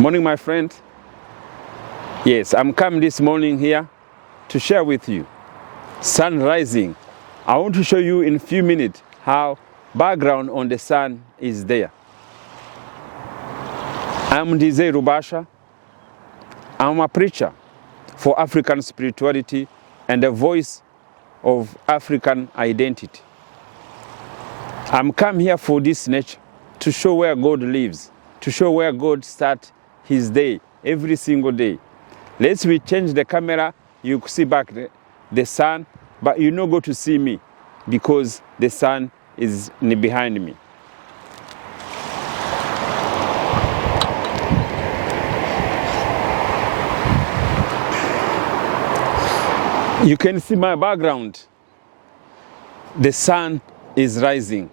Morning, my friend. Yes, I'm coming this morning here to share with you sun rising. I want to show you in a few minutes how background on the sun is there. I'm Ndizeye Rubasha. I'm a preacher for African spirituality and a voice of African identity. I'm come here for this nature to show where God lives, to show where God starts his day, every single day. Let's we change the camera, you see back the sun, but you not go to see me because the sun is behind me. You can see my background. The sun is rising.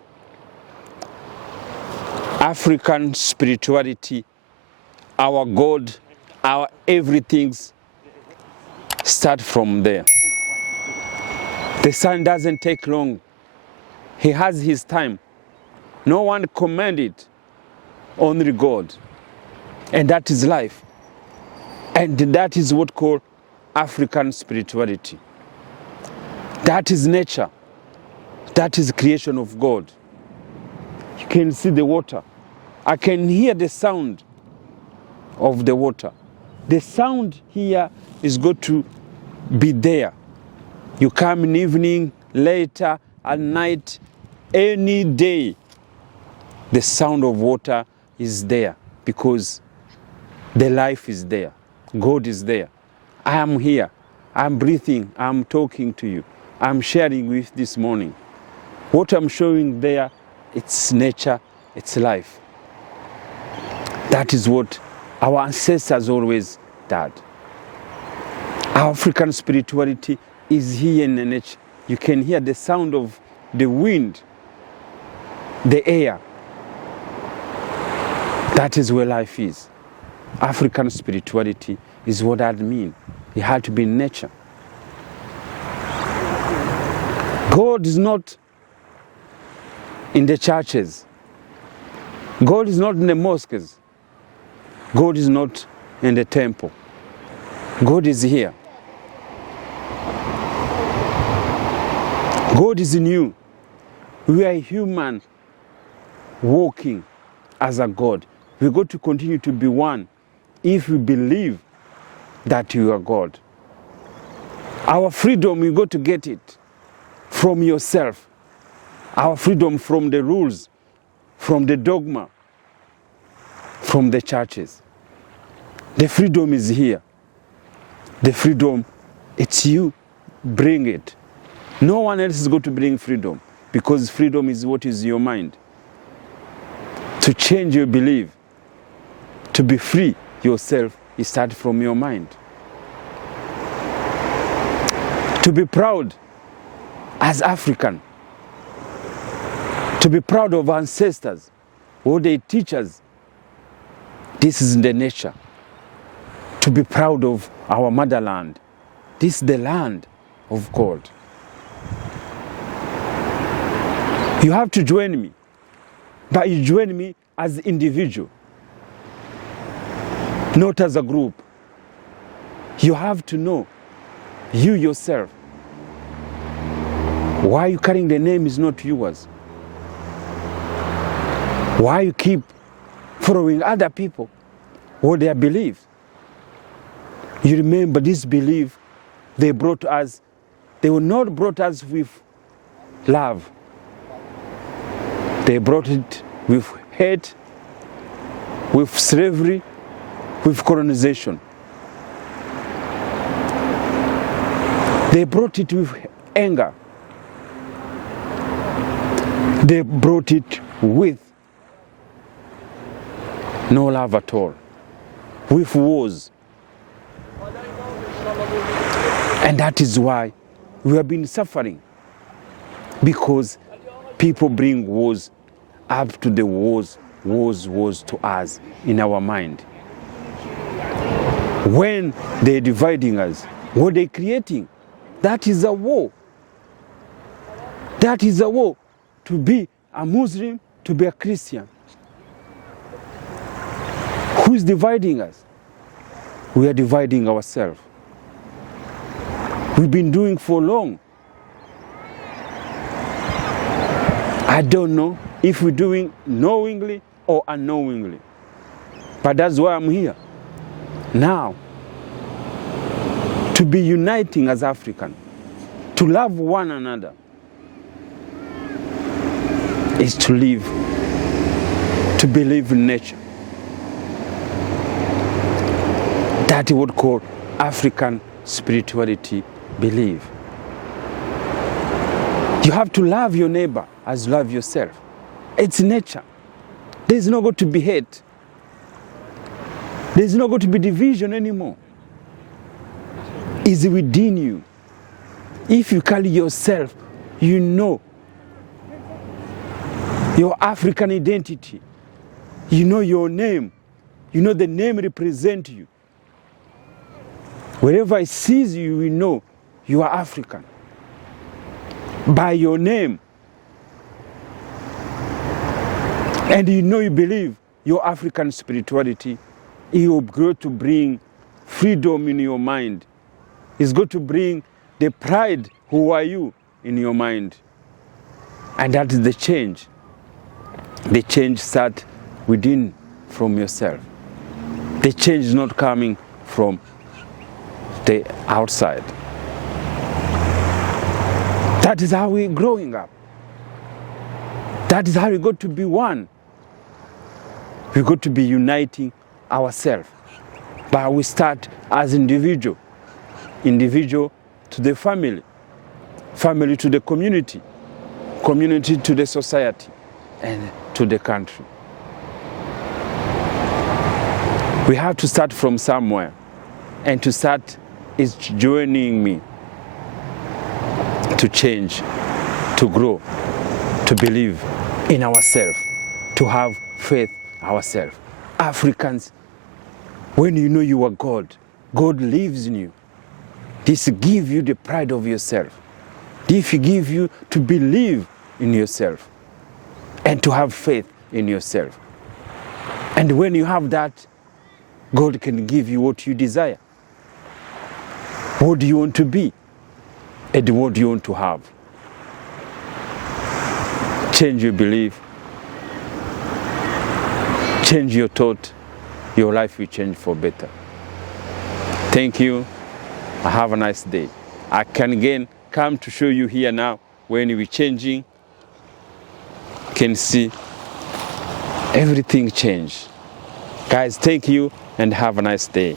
African spirituality, our God, our everything's start from there. The sun doesn't take long. He has his time. No one commanded, only God. And that is life. And that is what called African spirituality. That is nature. That is creation of God. You can see the water. I can hear the sound of the water. The sound here is going to be there. You come in evening, later, at night, any day, the sound of water is there because the life is there. God is there. I am here. I'm breathing. I'm talking to you. I'm sharing with this morning. What I'm showing there, it's nature, it's life. That is what our ancestors always did. Our African spirituality is here in the nature. You can hear the sound of the wind, the air. That is where life is. African spirituality is what that means. It had to be in nature. God is not in the churches. God is not in the mosques. God is not in the temple. God is here. God is in you. We are human walking as a God. We got to continue to be one if we believe that you are God. Our freedom, we got to get it from yourself. Our freedom from the rules, from the dogma, from the churches. The freedom is here. The freedom, it's you. Bring it. No one else is going to bring freedom because freedom is what is your mind. To change your belief, to be free yourself, it starts from your mind. To be proud as African, to be proud of ancestors, what they teach us. This is the nature. To be proud of our motherland. This is the land of God. You have to join me, but you join me as an individual, not as a group. You have to know, you yourself, why you carrying the name is not yours. Why you keep following other people, what they believe. You remember this belief they brought us, they were not brought us with love. They brought it with hate, with slavery, with colonization. They brought it with anger. They brought it with no love at all, with wars. And that is why we have been suffering, because people bring wars up to the wars to us in our mind. When they're dividing us, what they're creating, that is a war. That is a war. To be a Muslim, to be a Christian. Who is dividing us? We are dividing ourselves. We've been doing for long. I don't know if we're doing knowingly or unknowingly. But that's why I'm here. Now, to be uniting as Africans, to love one another, is to live, to believe in nature. That is what we call African spirituality, believe. You have to love your neighbor as you love yourself. It's nature. There's not going to be hate. There's not going to be division anymore. It's within you. If you carry yourself, you know your African identity. You know your name. You know the name represents you. Wherever it sees you, you know you are African. By your name. And you know you believe your African spirituality, it will grow to bring freedom in your mind. It's going to bring the pride, who are you, in your mind. And that is the change. The change starts within from yourself. The change is not coming from the outside. That is how we're growing up. That is how we got to be one. We got to be uniting ourselves. But we start as individual. Individual to the family. Family to the community. Community to the society. And to the country. We have to start from somewhere. And to start is joining me to change, to grow, to believe in ourselves, to have faith ourselves. Africans, when you know you are God, God lives in you. This gives you the pride of yourself. This gives you to believe in yourself and to have faith in yourself. And when you have that, God can give you what you desire. What do you want to be? And what do you want to have? Change your belief. Change your thought. Your life will change for better. Thank you. Have a nice day. I can again come to show you here now when we're changing. You can see everything change. Guys, thank you and have a nice day.